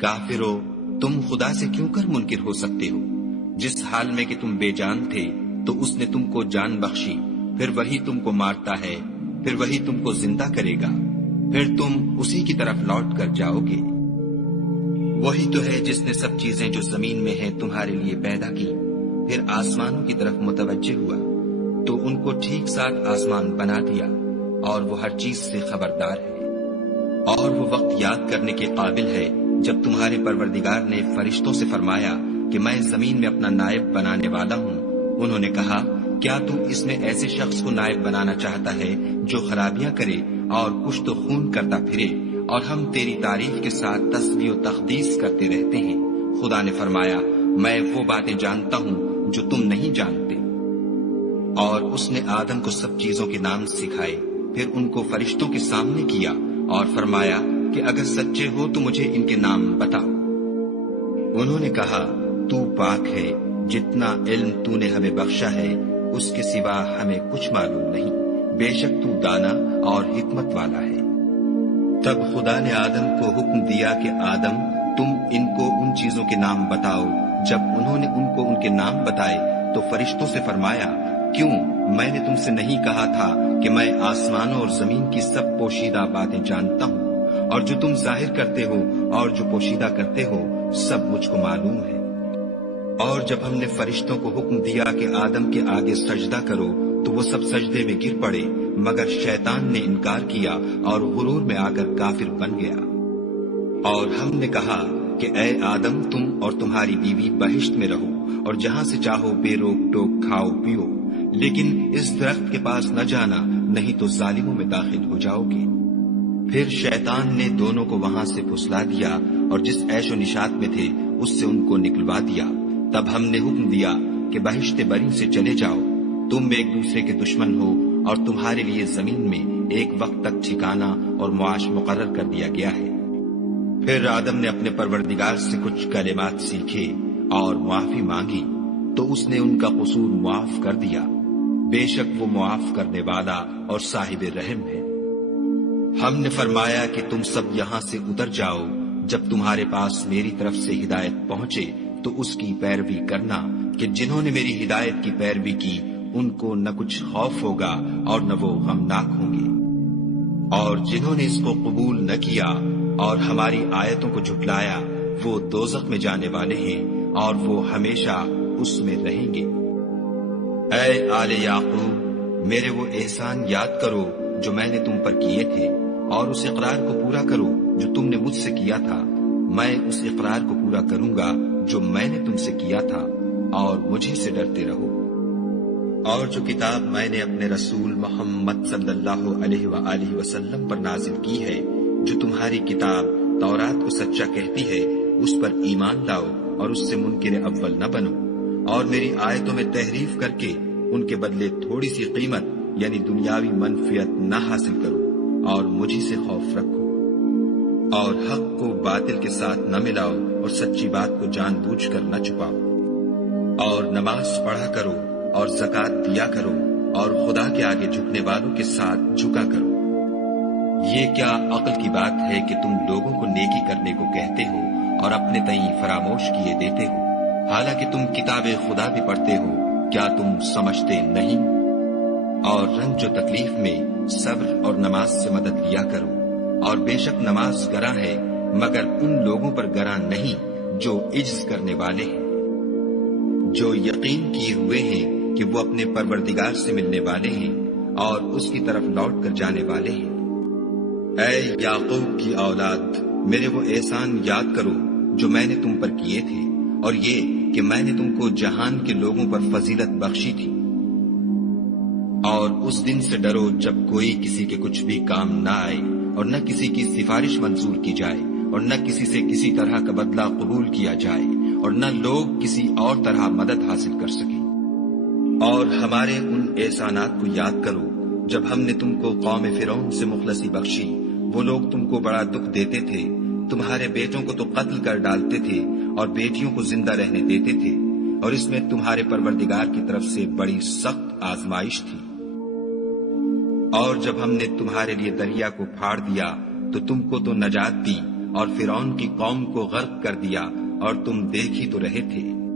کافرو، تم خدا سے کیوں کر منکر ہو سکتے ہو؟ جس حال میں کہ تم بے جان تھے تو اس نے تم کو جان بخشی، پھر وہی تم کو مارتا ہے، پھر وہی تم کو زندہ کرے گا، پھر تم اسی کی طرف لوٹ کر جاؤ گے۔ وہی تو ہے جس نے سب چیزیں جو زمین میں ہیں تمہارے لیے پیدا کی، پھر آسمانوں کی طرف متوجہ ہوا تو ان کو ٹھیک ساتھ آسمان بنا دیا، اور وہ ہر چیز سے خبردار ہے۔ اور وہ وقت یاد کرنے کے قابل ہے جب تمہارے پروردگار نے فرشتوں سے فرمایا کہ میں زمین میں اپنا نائب بنانے والا ہوں۔ انہوں نے کہا، کیا تو اس میں ایسے شخص کو نائب بنانا چاہتا ہے جو خرابیاں کرے اور کشت و خون کرتا پھرے، اور ہم تیری تعریف کے ساتھ تسبیح و تقدیس کرتے رہتے ہیں؟ خدا نے فرمایا، میں وہ باتیں جانتا ہوں جو تم نہیں جانتے۔ اور اس نے آدم کو سب چیزوں کے نام سکھائے، پھر ان کو فرشتوں کے سامنے کیا اور فرمایا کہ اگر سچے ہو تو مجھے ان کے نام بتاؤ۔ انہوں نے کہا، تو پاک ہے، جتنا علم تو نے ہمیں بخشا ہے اس کے سوا ہمیں کچھ معلوم نہیں، بے شک تو دانا اور حکمت والا ہے۔ تب خدا نے آدم کو حکم دیا کہ آدم، تم ان کو ان چیزوں کے نام بتاؤ۔ جب انہوں نے ان کو ان کے نام بتائے تو فرشتوں سے فرمایا، کیوں میں نے تم سے نہیں کہا تھا کہ میں آسمانوں اور زمین کی سب پوشیدہ باتیں جانتا ہوں، اور جو تم ظاہر کرتے ہو اور جو پوشیدہ کرتے ہو سب مجھ کو معلوم ہے۔ اور جب ہم نے فرشتوں کو حکم دیا کہ آدم کے آگے سجدہ کرو تو وہ سب سجدے میں گر پڑے، مگر شیطان نے انکار کیا اور غرور میں آ کر کافر بن گیا۔ اور ہم نے کہا کہ اے آدم، تم اور تمہاری بیوی بہشت میں رہو، اور جہاں سے چاہو بے روک ٹوک کھاؤ پیو، لیکن اس درخت کے پاس نہ جانا، نہیں تو ظالموں میں داخل ہو جاؤ گے۔ پھر شیطان نے دونوں کو وہاں سے پھسلا دیا اور جس عیش و نشاط میں تھے اس سے ان کو نکلوا دیا۔ تب ہم نے حکم دیا کہ بہشت بری سے چلے جاؤ، تم ایک دوسرے کے دشمن ہو، اور تمہارے لیے زمین میں ایک وقت تک ٹھکانہ اور معاش مقرر کر دیا گیا ہے۔ پھر آدم نے اپنے پروردگار سے کچھ کلمات سیکھے اور معافی مانگی تو اس نے ان کا قصور معاف کر دیا، بے شک وہ معاف کرنے والا اور صاحب رحم ہے۔ ہم نے فرمایا کہ تم سب یہاں سے اتر جاؤ، جب تمہارے پاس میری طرف سے ہدایت پہنچے تو اس کی پیروی کرنا، کہ جنہوں نے میری ہدایت کی پیروی کی ان کو نہ کچھ خوف ہوگا اور نہ وہ غمناک ہوں گے، اور جنہوں نے اس کو قبول نہ کیا اور ہماری آیتوں کو جھٹلایا وہ دوزخ میں جانے والے ہیں اور وہ ہمیشہ اس میں رہیں گے۔ اے آل یعقوب، میرے وہ احسان یاد کرو جو میں نے تم پر کیے تھے، اور اس اقرار کو پورا کرو جو تم نے مجھ سے کیا تھا۔ میں اس اقرار کو پورا کروں گا جو میں نے تم سے کیا تھا، اور مجھے سے ڈرتے رہو۔ اور جو کتاب میں نے اپنے رسول محمد صلی اللہ علیہ وآلہ وسلم پر نازل کی ہے، جو تمہاری کتاب تورات کو سچا کہتی ہے، اس پر ایمان لاؤ اور اس سے منکر اول نہ بنو، اور میری آیتوں میں تحریف کر کے ان کے بدلے تھوڑی سی قیمت یعنی دنیاوی منفعت نہ حاصل کرو، اور مجھے سے خوف رکھو، اور حق کو باطل کے ساتھ نہ ملاؤ اور سچی بات کو جان بوجھ کر نہ چھپاؤ، اور نماز پڑھا کرو اور زکوٰۃ دیا کرو، اور خدا کے آگے جھکنے والوں کے ساتھ جھکا کرو۔ یہ کیا عقل کی بات ہے کہ تم لوگوں کو نیکی کرنے کو کہتے ہو اور اپنے تئیں فراموش کیے دیتے ہو، حالانکہ تم کتاب خدا بھی پڑھتے ہو، کیا تم سمجھتے نہیں؟ اور رنج و تکلیف میں صبر اور نماز سے مدد لیا کرو، اور بے شک نماز گراں ہے مگر ان لوگوں پر گراں نہیں جو عجز کرنے والے ہیں، جو یقین کیے ہوئے ہیں کہ وہ اپنے پروردگار سے ملنے والے ہیں اور اس کی طرف لوٹ کر جانے والے ہیں۔ اے یعقوب کی اولاد، میرے وہ احسان یاد کرو جو میں نے تم پر کیے تھے، اور یہ کہ میں نے تم کو جہان کے لوگوں پر فضیلت بخشی تھی۔ اور اس دن سے ڈرو جب کوئی کسی کے کچھ بھی کام نہ آئے، اور نہ کسی کی سفارش منظور کی جائے، اور نہ کسی سے کسی طرح کا بدلہ قبول کیا جائے، اور نہ لوگ کسی اور طرح مدد حاصل کر سکیں۔ اور ہمارے ان احسانات کو یاد کرو جب ہم نے تم کو قوم فرعون سے مخلصی بخشی، وہ لوگ تم کو بڑا دکھ دیتے تھے، تمہارے بیٹوں کو تو قتل کر ڈالتے تھے اور بیٹیوں کو زندہ رہنے دیتے تھے، اور اس میں تمہارے پروردگار کی طرف سے بڑی سخت آزمائش تھی۔ اور جب ہم نے تمہارے لیے دریا کو پھاڑ دیا تو تم کو تو نجات دی، اور فرعون کی قوم کو غرق کر دیا اور تم دیکھ ہی تو رہے تھے۔